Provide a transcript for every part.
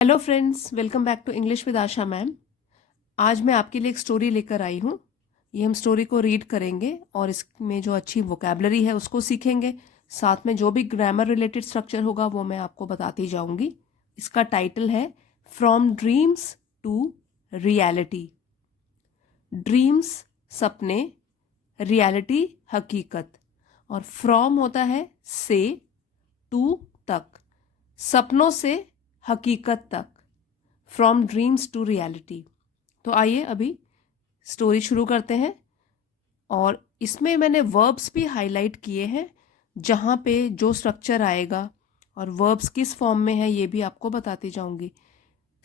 Hello friends, welcome back to English with Asha ma'am. आज मैं आपके लिए एक स्टोरी लेकर आई हूँ। ये हम स्टोरी को रीड करेंगे और इसमें जो अच्छी वोकैबलरी है उसको सीखेंगे। साथ में जो भी ग्रामर रिलेटेड स्ट्रक्चर होगा वो मैं आपको बताती जाऊंगी। इसका टाइटल है from dreams to reality. Dreams सपने, रियलिटी हकीकत, और फ्रॉम होता है से, टू तक, सपनों से हकीकत तक, फ्रॉम ड्रीम्स टू रियलिटी। तो आइए अभी स्टोरी शुरू करते हैं। और इसमें मैंने वर्ब्स भी हाईलाइट किए हैं, जहाँ पे जो स्ट्रक्चर आएगा और वर्ब्स किस फॉर्म में है ये भी आपको बताती जाऊंगी।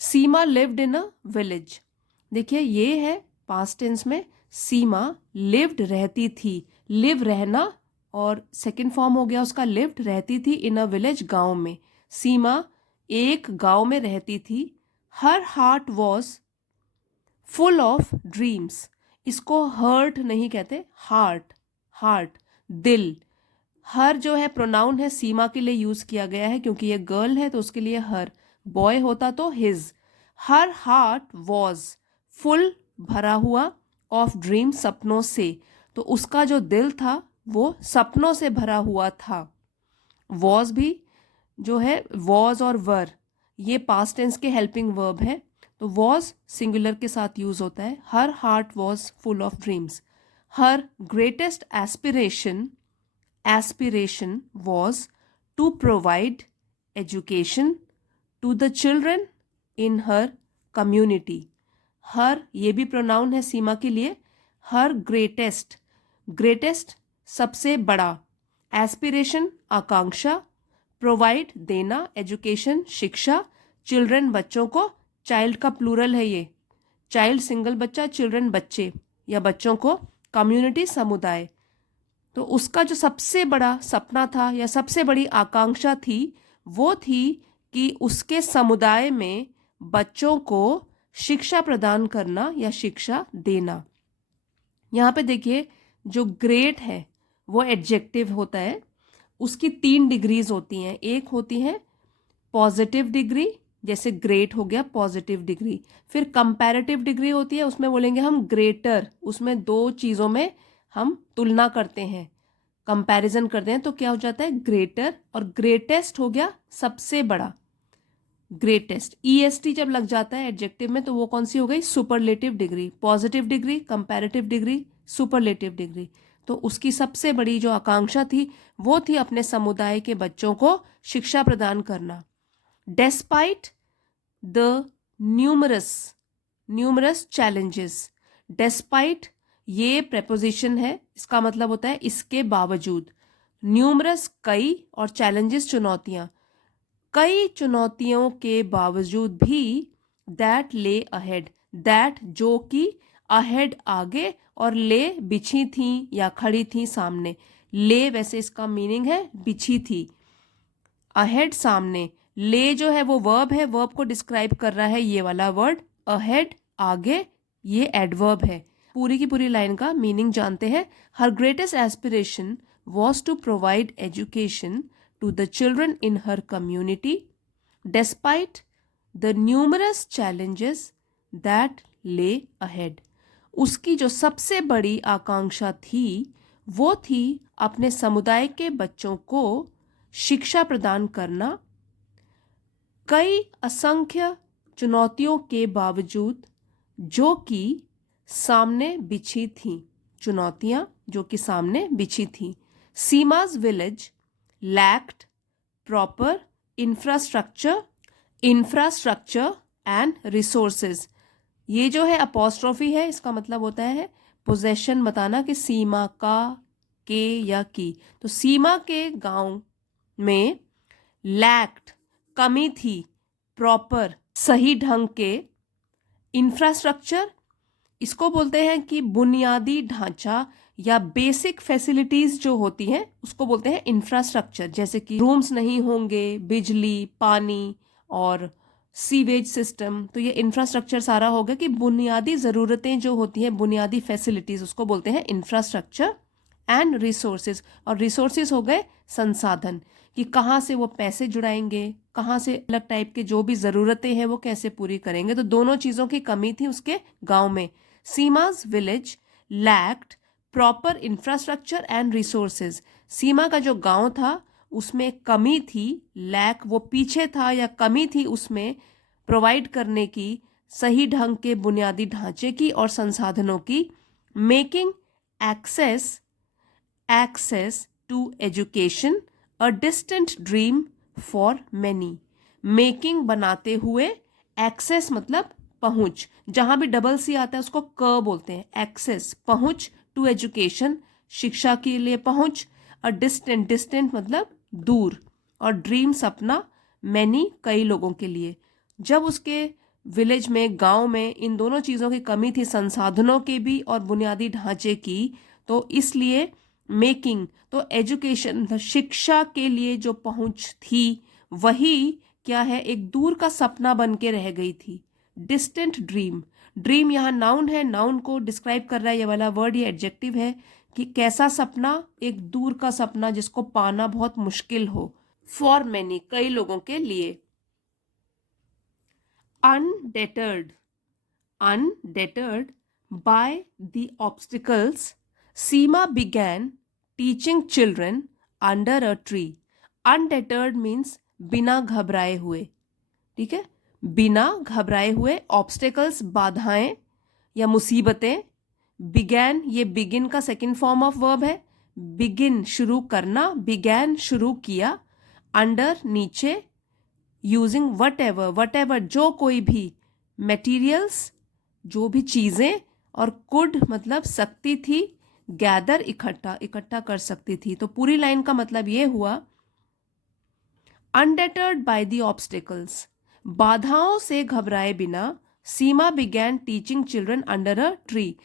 सीमा लिव्ड इन अ विलेज। देखिए ये है पास्ट टेंस में। सीमा लिव्ड रहती थी, लिव रहना, और सेकंड फॉर्म हो गया उसका लिव्ड, रहती थी इन अ विलेज गांव में। सीमा एक गांव में रहती थी। हर heart was full of dreams. इसको हर्ट नहीं कहते, हार्ट, हार्ट दिल। हर जो है प्रोनाउन है सीमा के लिए यूज किया गया है, क्योंकि ये गर्ल है तो उसके लिए हर, बॉय होता तो his. Her heart was full, भरा हुआ, ऑफ ड्रीम सपनों से। तो उसका जो दिल था वो सपनों से भरा हुआ था। वॉज भी जो है, वॉज और वर, ये पास्ट टेंस के हेल्पिंग वर्ब है, तो वॉज सिंगुलर के साथ यूज होता है। Her heart was full of dreams. Her greatest aspiration was to provide education to the children in her community. Her ये भी प्रोनाउन है सीमा के लिए। हर ग्रेटेस्ट, ग्रेटेस्ट सबसे बड़ा, एस्पिरेशन आकांक्षा, प्रोवाइड देना, एजुकेशन शिक्षा, चिल्ड्रन बच्चों को, चाइल्ड का प्लूरल है ये, चाइल्ड सिंगल बच्चा, चिल्ड्रन बच्चे या बच्चों को, कम्युनिटी समुदाय। तो उसका जो सबसे बड़ा सपना था या सबसे बड़ी आकांक्षा थी वो थी कि उसके समुदाय में बच्चों को शिक्षा प्रदान करना या शिक्षा देना। यहाँ पे देखिए जो ग्रेट है वो एडजेक्टिव होता है। उसकी 3 डिग्रीज होती हैं। एक होती है पॉजिटिव डिग्री, जैसे ग्रेट हो गया पॉजिटिव डिग्री। फिर कंपैरेटिव डिग्री होती है, उसमें बोलेंगे हम ग्रेटर। उसमें 2 चीज़ों में हम तुलना करते हैं, कंपैरिजन करते हैं, तो क्या हो जाता है ग्रेटर। और ग्रेटेस्ट हो गया सबसे बड़ा, ग्रेटेस्ट। ईएसटी जब लग जाता है एडजेक्टिव में तो वो कौन सी हो गई, superlative degree. Positive degree, comparative degree, superlative degree. तो उसकी सबसे बड़ी जो आकांक्षा थी वो थी अपने समुदाय के बच्चों को शिक्षा प्रदान करना। Despite the numerous, numerous challenges. Despite ये प्रेपोजिशन है, इसका मतलब होता है इसके बावजूद। न्यूमरस कई, और चैलेंजेस चुनौतियां। कई चुनौतियों के बावजूद भी, दैट ले अहेड, दैट जो कि, अहेड आगे, और ले बिछी थी या खड़ी थी सामने। ले वैसे इसका मीनिंग है बिछी थी, अहेड सामने। ले जो है वो वर्ब है, वर्ब को डिस्क्राइब कर रहा है ये वाला वर्ड। अहेड आगे, ये एडवर्ब है। पूरी की पूरी लाइन का मीनिंग जानते हैं। Her greatest aspiration was to provide education to the children in her community despite the numerous challenges that lay ahead. उसकी जो सबसे बड़ी आकांक्षा थी वो थी अपने समुदाय के बच्चों को शिक्षा प्रदान करना। कई असंख्य चुनौतियों के बावजूद जो कि सामने बिछी थी, चुनौतियां जो कि सामने बिछी थी। Sima's village lacked proper infrastructure and resources। ये जो है अपॉस्ट्रोफी है, इसका मतलब होता है पोजेशन बताना कि सीमा का, के या की। तो सीमा के गांव में लैक्ड कमी थी, प्रॉपर सही ढंग के, इंफ्रास्ट्रक्चर इसको बोलते हैं कि बुनियादी ढांचा या बेसिक फैसिलिटीज जो होती हैं उसको बोलते हैं इंफ्रास्ट्रक्चर। जैसे कि रूम्स नहीं होंगे, बिजली, पानी और सीवेज सिस्टम, तो ये इंफ्रास्ट्रक्चर सारा होगा कि बुनियादी ज़रूरतें जो होती हैं, बुनियादी फैसिलिटीज, उसको बोलते हैं इंफ्रास्ट्रक्चर। एंड रिसोर्सेज, और रिसोर्सेज हो गए संसाधन, कि कहाँ से वो पैसे जुड़ाएंगे, कहाँ से अलग टाइप के जो भी ज़रूरतें हैं वो कैसे पूरी करेंगे। तो दोनों चीज़ों की कमी थी उसके गांव में। Seema's village lacked proper infrastructure and resources. Seema का जो गांव था उसमें कमी थी, लैक वो पीछे था या कमी थी उसमें प्रोवाइड करने की सही ढंग के बुनियादी ढांचे की और संसाधनों की। Making access to education a distant dream for many. Making बनाते हुए, एक्सेस मतलब पहुंच, जहां भी डबल सी आता है उसको क बोलते हैं, एक्सेस पहुंच, टू एजुकेशन शिक्षा के लिए पहुंच, अ डिस्टेंट मतलब दूर, और ड्रीम सपना, मैनी कई लोगों के लिए। जब उसके विलेज में, गांव में इन दोनों चीज़ों की कमी थी, संसाधनों के भी और बुनियादी ढांचे की, तो इसलिए मेकिंग, तो एजुकेशन शिक्षा के लिए जो पहुंच थी वही क्या है, एक दूर का सपना बन के रह गई थी। डिस्टेंट ड्रीम, ड्रीम यहाँ नाउन है, नाउन को डिस्क्राइब कर रहा है ये वाला वर्ड, ये एडजेक्टिव है कि कैसा सपना, एक दूर का सपना जिसको पाना बहुत मुश्किल हो। फॉर मैनी कई लोगों के लिए। Undeterred by the obstacles, Seema began teaching children under a tree. Undeterred means बिना घबराए हुए, ठीक है, बिना घबराए हुए, ऑब्स्टेकल्स बाधाएं या मुसीबतें। बिगैन, ये बिगिन का सेकेंड फॉर्म ऑफ वर्ब है, बिगिन शुरू करना, बिगैन शुरू किया, अंडर नीचे, यूजिंग वट एवर जो कोई भी, मटेरियल्स जो भी चीज़ें, और कुड मतलब सकती थी, गैदर इकट्ठा कर सकती थी। तो पूरी लाइन का मतलब ये हुआ, अनडेटर्ड बाय द ऑब्स्टिकल्स, बाधाओं से घबराए बिना, Seema began teaching children under a tree,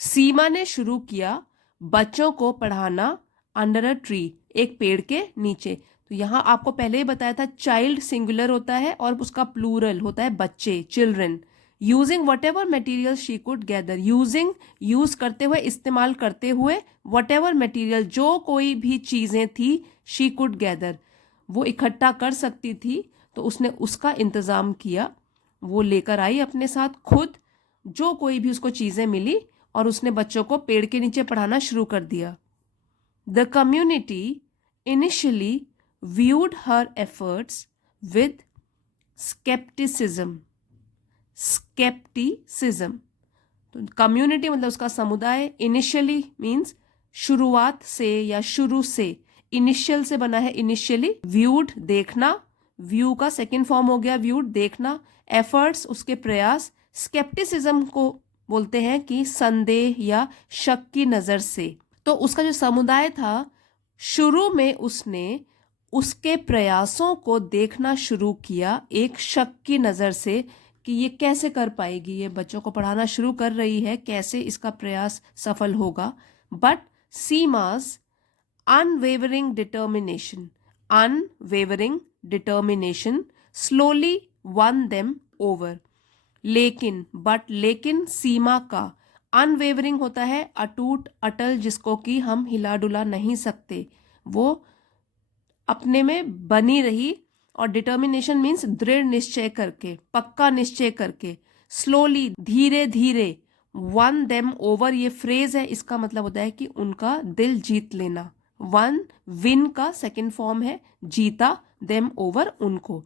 Seema ने शुरू किया बच्चों को पढ़ाना अंडर अ ट्री, एक पेड़ के नीचे। तो यहाँ आपको पहले ही बताया था चाइल्ड सिंगुलर होता है और उसका प्लूरल होता है बच्चे, children. Using what ever material she could gather, using use करते हुए, इस्तेमाल करते हुए, वट एवर मटीरियल जो कोई भी चीज़ें थी, शी कुड गैदर वो इकट्ठा कर सकती थी, तो उसने उसका इंतज़ाम किया, वो लेकर आई अपने साथ खुद जो कोई भी उसको चीज़ें मिली, और उसने बच्चों को पेड़ के नीचे पढ़ाना शुरू कर दिया। The community initially viewed her efforts with skepticism. तो कम्युनिटी मतलब उसका समुदाय, इनिशियली मीन्स शुरुआत से या शुरू से, इनिशियल से बना है इनिशियली, व्यूड देखना, व्यू का सेकेंड फॉर्म हो गया व्यूड देखना, एफर्ट्स उसके प्रयास, स्केप्टिसिज्म को बोलते हैं कि संदेह या शक की नज़र से। तो उसका जो समुदाय था, शुरू में उसने उसके प्रयासों को देखना शुरू किया एक शक की नज़र से कि ये कैसे कर पाएगी, ये बच्चों को पढ़ाना शुरू कर रही है, कैसे इसका प्रयास सफल होगा। But Seema's unwavering determination slowly won them over. लेकिन सीमा का, अनवेवरिंग होता है अटूट अटल, जिसको कि हम हिला डुला नहीं सकते, वो अपने में बनी रही, और डिटर्मिनेशन मीन्स दृढ़ निश्चय करके, पक्का निश्चय करके, स्लोली धीरे धीरे, वन देम ओवर ये फ्रेज है, इसका मतलब होता है कि उनका दिल जीत लेना। वन विन का सेकेंड फॉर्म है, जीता, देम ओवर उनको।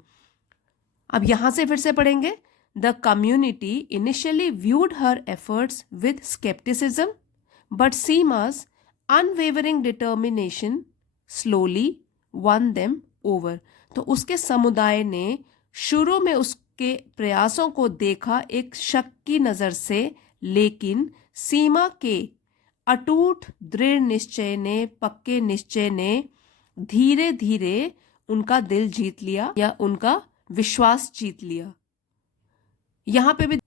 अब यहां से फिर से पढ़ेंगे, the community initially viewed her efforts with scepticism, but Seema's unwavering determination slowly won them over. तो उसके समुदाय ने शुरू में उसके प्रयासों को देखा एक शक की नज़र से, लेकिन सीमा के अटूट दृढ़ निश्चय ने, पक्के निश्चय ने धीरे धीरे उनका दिल जीत लिया या उनका विश्वास जीत लिया। यहाँ पे भी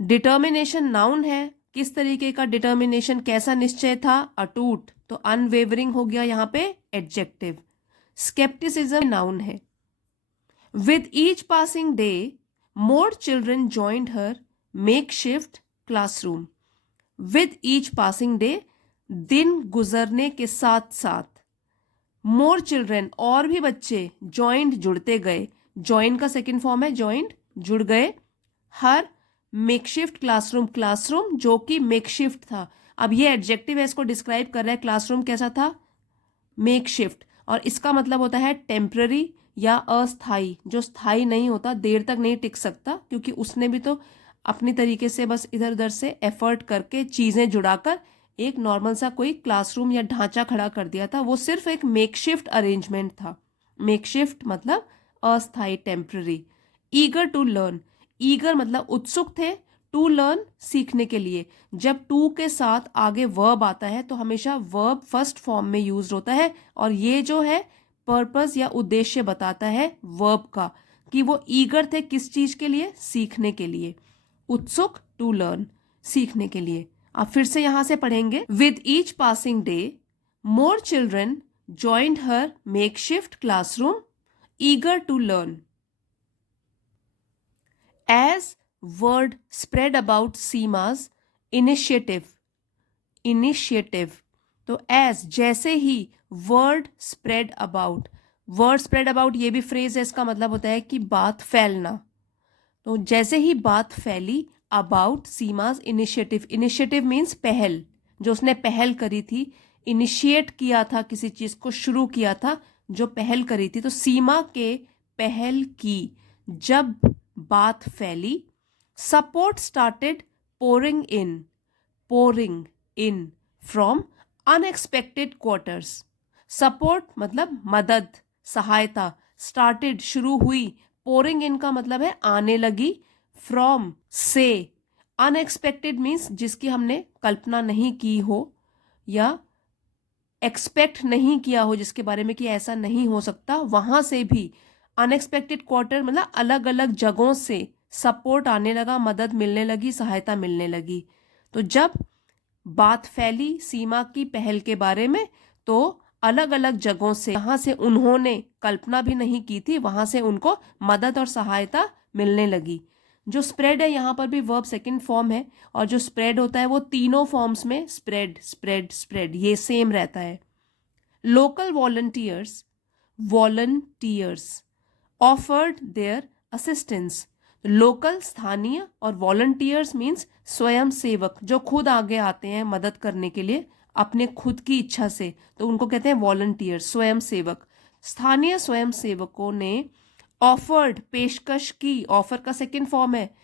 डिटर्मिनेशन नाउन है, किस तरीके का डिटर्मिनेशन, कैसा निश्चय था, अटूट, तो अनवेवरिंग हो गया यहाँ पे एडजेक्टिव। स्केप्टिसिज्म नाउन है। With each passing day more children joined her makeshift classroom. With each passing day दिन गुजरने के साथ साथ, मोर चिल्ड्रेन, और भी बच्चे, जॉइंड, जुड़ते गए, जॉइन का सेकेंड फॉर्म है जॉइंड, जुड़ गए, हर मेकशिफ्ट क्लासरूम, क्लासरूम जो कि मेकशिफ्ट था। अब ये एडजेक्टिव है, इसको डिस्क्राइब कर रहा है क्लासरूम कैसा था, मेकशिफ्ट, और इसका मतलब होता है टेम्पररी या अस्थाई, जो स्थाई नहीं होता, देर तक नहीं टिक सकता, क्योंकि उसने भी तो अपनी तरीके से बस इधर उधर से एफर्ट करके चीज़ें जुड़ाकर एक नॉर्मल सा कोई क्लासरूम या ढांचा खड़ा कर दिया था। वो सिर्फ एक मेकशिफ्ट अरेंजमेंट था। मेकशिफ्ट मतलब अस्थाई, temporary. Eager to learn, eager मतलब उत्सुक थे, टू लर्न सीखने के लिए। जब टू के साथ आगे वर्ब आता है तो हमेशा वर्ब फर्स्ट फॉर्म में यूज होता है, और ये जो है पर्पस या उद्देश्य बताता है वर्ब का, कि वो ईगर थे किस चीज के लिए, सीखने के लिए। उत्सुक, टू लर्न, सीखने के लिए। अब फिर से यहां से पढ़ेंगे। With each passing day more children joined her makeshift classroom, eager to learn. As word spread about Seema's initiative, तो as जैसे ही word spread about ये भी फ्रेज है, इसका मतलब होता है कि बात फैलना। तो जैसे ही बात फैली अबाउट सीमाज इनिशिएटिव मीन्स पहल, जो उसने पहल करी थी, इनिशिएट किया था, किसी चीज को शुरू किया था, जो पहल करी थी। तो सीमा के पहल की जब बात फैली, support started pouring in from unexpected quarters. Support मतलब मदद, सहायता, स्टार्टेड शुरू हुई, पोरिंग इन का मतलब है आने लगी, फ्रॉम से, अनएक्सपेक्टेड मीन्स जिसकी हमने कल्पना नहीं की हो या एक्सपेक्ट नहीं किया हो, जिसके बारे में कि ऐसा नहीं हो सकता, वहां से भी। अनएक्सपेक्टेड क्वार्टर मतलब अलग अलग जगहों से सपोर्ट आने लगा, मदद मिलने लगी, सहायता मिलने लगी। तो जब बात फैली सीमा की पहल के बारे में, तो अलग अलग जगहों से, जहां से उन्होंने कल्पना भी नहीं की थी, वहां से उनको मदद और सहायता मिलने लगी। जो स्प्रेड है यहाँ पर भी वर्ब सेकंड फॉर्म है, और जो स्प्रेड होता है वो तीनों फॉर्म्स में स्प्रेड स्प्रेड स्प्रेड ये सेम रहता है। Local volunteers offered their assistance. Local स्थानीय, और वॉलंटियर्स मीन्स स्वयं सेवक, जो खुद आगे आते हैं मदद करने के लिए अपने खुद की इच्छा से, तो उनको कहते हैं वॉलंटियर, स्वयं सेवक। स्थानीय स्वयं सेवकों ने ऑफर्ड पेशकश की, ऑफर का सेकंड फॉर्म है,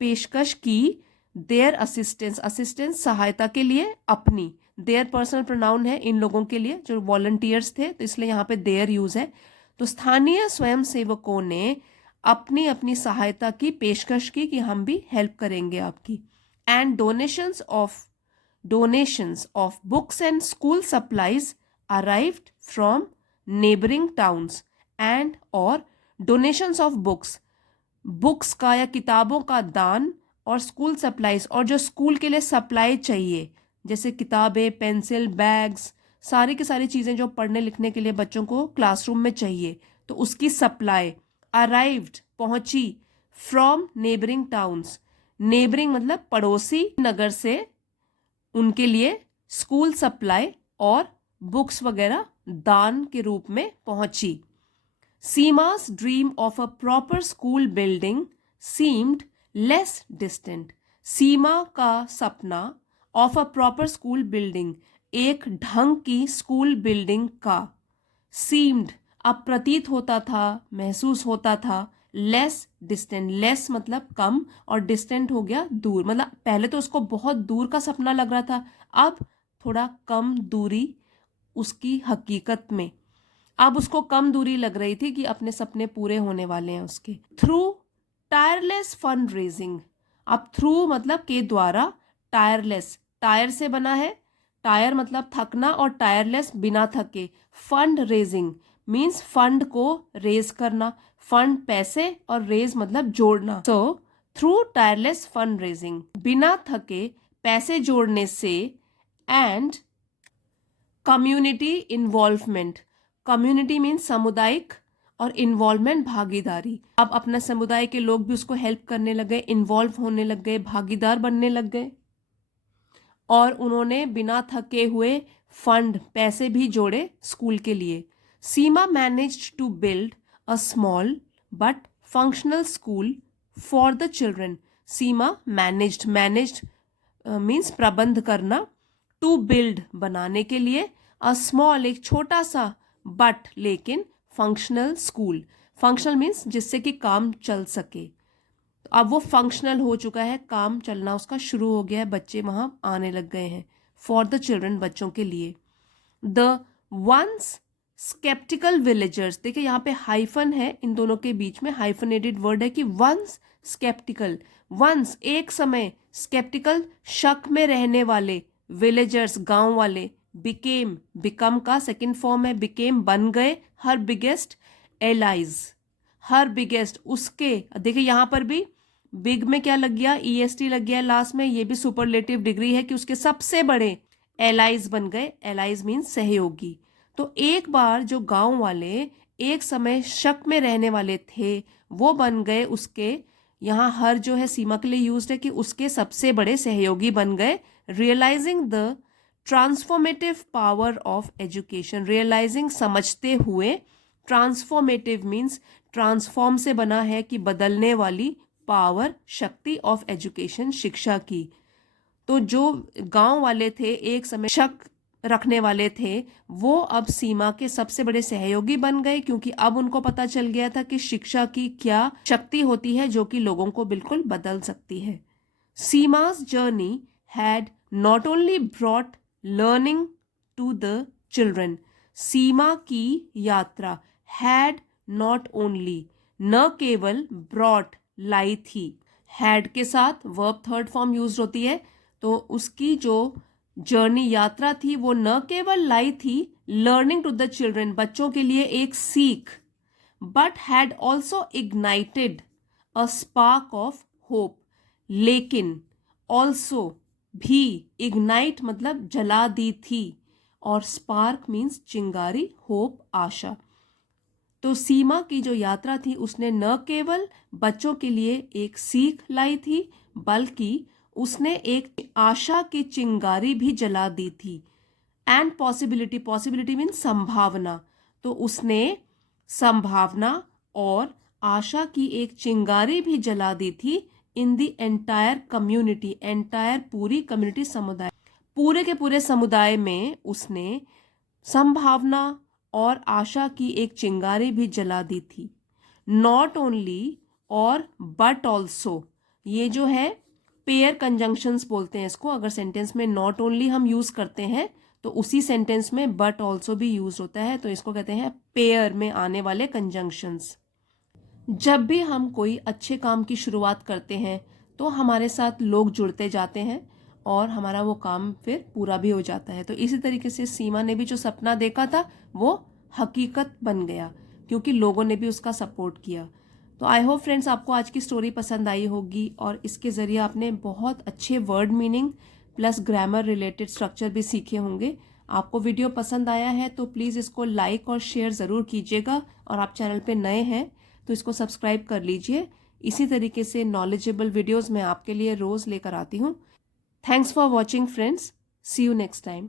पेशकश की, देयर असिस्टेंस सहायता के लिए अपनी। देयर पर्सनल प्रोनाउन है इन लोगों के लिए जो वॉलंटियर्स थे, तो इसलिए यहाँ पे देयर यूज है। तो स्थानीय स्वयं सेवकों ने अपनी अपनी सहायता की पेशकश की कि हम भी हेल्प करेंगे आपकी। And donations of books and school supplies arrived from neighbouring towns and, और डोनेशंस ऑफ बुक्स का या किताबों का दान, और स्कूल सप्लाईज, और जो स्कूल के लिए सप्लाई चाहिए, जैसे किताबें, पेंसिल, बैग्स, सारी की सारी चीज़ें जो पढ़ने लिखने के लिए बच्चों को क्लासरूम में चाहिए, तो उसकी सप्लाई अराइव्ड पहुंची, फ्रॉम नेबरिंग टाउन्स, नेबरिंग मतलब पड़ोसी नगर से, उनके लिए स्कूल सप्लाई और बुक्स वगैरह दान के रूप में पहुंची। Sima's dream of a proper school building seemed less distant. सीमा का सपना of a proper school building, एक ढंग की स्कूल बिल्डिंग का, seemed अब प्रतीत होता था, महसूस होता था, लेस डिस्टेंट, लेस मतलब कम, और डिस्टेंट हो गया दूर, मतलब पहले तो उसको बहुत दूर का सपना लग रहा था, अब थोड़ा कम दूरी उसकी हकीकत में, अब उसको कम दूरी लग रही थी कि अपने सपने पूरे होने वाले हैं उसके। थ्रू टायरलेस फंड रेजिंग, अब थ्रू मतलब के द्वारा, टायरलेस टायर से बना है, टायर मतलब थकना, और टायरलेस बिना थके। फंड रेजिंग मीन्स फंड को रेज करना, फंड पैसे, और रेज मतलब जोड़ना। So through tireless fund raising, बिना थके पैसे जोड़ने से, and community involvement, community means सामुदायिक, और इन्वॉल्वमेंट भागीदारी, अब अपने समुदाय के लोग भी उसको हेल्प करने लगे, इन्वॉल्व होने लग गए, भागीदार बनने लग गए, और उन्होंने बिना थके हुए फंड पैसे भी जोड़े स्कूल के लिए। Seema managed to build a small but functional school for the children. Seema managed means प्रबंध करना, टू बिल्ड बनाने के लिए, अ स्मॉल एक छोटा सा, बट लेकिन फंक्शनल स्कूल. फंक्शनल मीन्स जिससे कि काम चल सके. तो अब वो फंक्शनल हो चुका है, काम चलना उसका शुरू हो गया है, बच्चे वहां आने लग गए हैं. फॉर द चिल्ड्रन बच्चों के लिए. द वंस स्केप्टिकल विलेजर्स, देखिए यहाँ पे हाइफन है, इन दोनों के बीच में हाइफनेटेड वर्ड है कि वंस स्केप्टिकल, वंस एक समय, स्केप्टिकल शक में रहने वाले, विलेजर्स गांव वाले, बिकेम बिकम का सेकेंड फॉर्म है, बिकेम बन गए, हर बिगेस्ट एलाइज, हर बिगेस्ट उसके, देखिए यहां पर भी बिग में क्या लग गया, EST लग गया लास्ट में, ये भी सुपरलेटिव डिग्री है कि उसके सबसे बड़े एलाइज बन गए. एलाइज मीन्स सहयोगी. तो एक बार जो गांव वाले एक समय शक में रहने वाले थे वो बन गए उसके, यहाँ हर जो है सीमा के लिए यूज्ड है कि उसके सबसे बड़े सहयोगी बन गए. Realising the transformative power of education, realising समझते हुए, ट्रांसफॉर्मेटिव मीन्स ट्रांसफॉर्म से बना है कि बदलने वाली, पावर शक्ति ऑफ एजुकेशन शिक्षा की. तो जो गांव वाले थे एक समय शक रखने वाले थे वो अब सीमा के सबसे बड़े सहयोगी बन गए, क्योंकि अब उनको पता चल गया था कि शिक्षा की क्या शक्ति होती है जो कि लोगों को बिल्कुल बदल सकती है. Sima's journey had not only brought learning to the children, सीमा की यात्रा had not only न केवल brought लाई थी, had के साथ verb थर्ड फॉर्म यूज होती है, तो उसकी जो जर्नी यात्रा थी वो न केवल लाई थी लर्निंग टू द चिल्ड्रन बच्चों के लिए एक सीख, but had also ignited a spark of hope, लेकिन ऑल्सो भी, इग्नाइट मतलब जला दी थी, और स्पार्क मीन्स चिंगारी, होप आशा. तो सीमा की जो यात्रा थी उसने न केवल बच्चों के लिए एक सीख लाई थी बल्कि उसने एक आशा की चिंगारी भी जला दी थी. एंड पॉसिबिलिटी, पॉसिबिलिटी मीन्स संभावना, तो उसने संभावना और आशा की एक चिंगारी भी जला दी थी in the entire community, entire पूरी कम्युनिटी समुदाय, पूरे के पूरे समुदाय में उसने संभावना और आशा की एक चिंगारी भी जला दी थी. नॉट ओनली और बट ऑल्सो, ये जो है पेयर कंजंक्शंस बोलते हैं इसको, अगर सेंटेंस में नॉट ओनली हम यूज करते हैं तो उसी सेंटेंस में बट ऑल्सो भी यूज होता है, तो इसको कहते हैं पेयर में आने वाले कंजंक्शंस. जब भी हम कोई अच्छे काम की शुरुआत करते हैं तो हमारे साथ लोग जुड़ते जाते हैं और हमारा वो काम फिर पूरा भी हो जाता है. तो इसी तरीके से सीमा ने भी जो सपना देखा था वो हकीकत बन गया क्योंकि लोगों ने भी उसका सपोर्ट किया. तो आई होप फ्रेंड्स आपको आज की स्टोरी पसंद आई होगी और इसके ज़रिए आपने बहुत अच्छे word meaning plus grammar related structure भी सीखे होंगे. आपको वीडियो पसंद आया है तो प्लीज़ इसको लाइक और शेयर ज़रूर कीजिएगा, और आप चैनल पे नए हैं तो इसको सब्सक्राइब कर लीजिए. इसी तरीके से नॉलेजेबल वीडियोज़ मैं आपके लिए रोज़ लेकर आती हूँ. Thanks for watching friends. See you next time.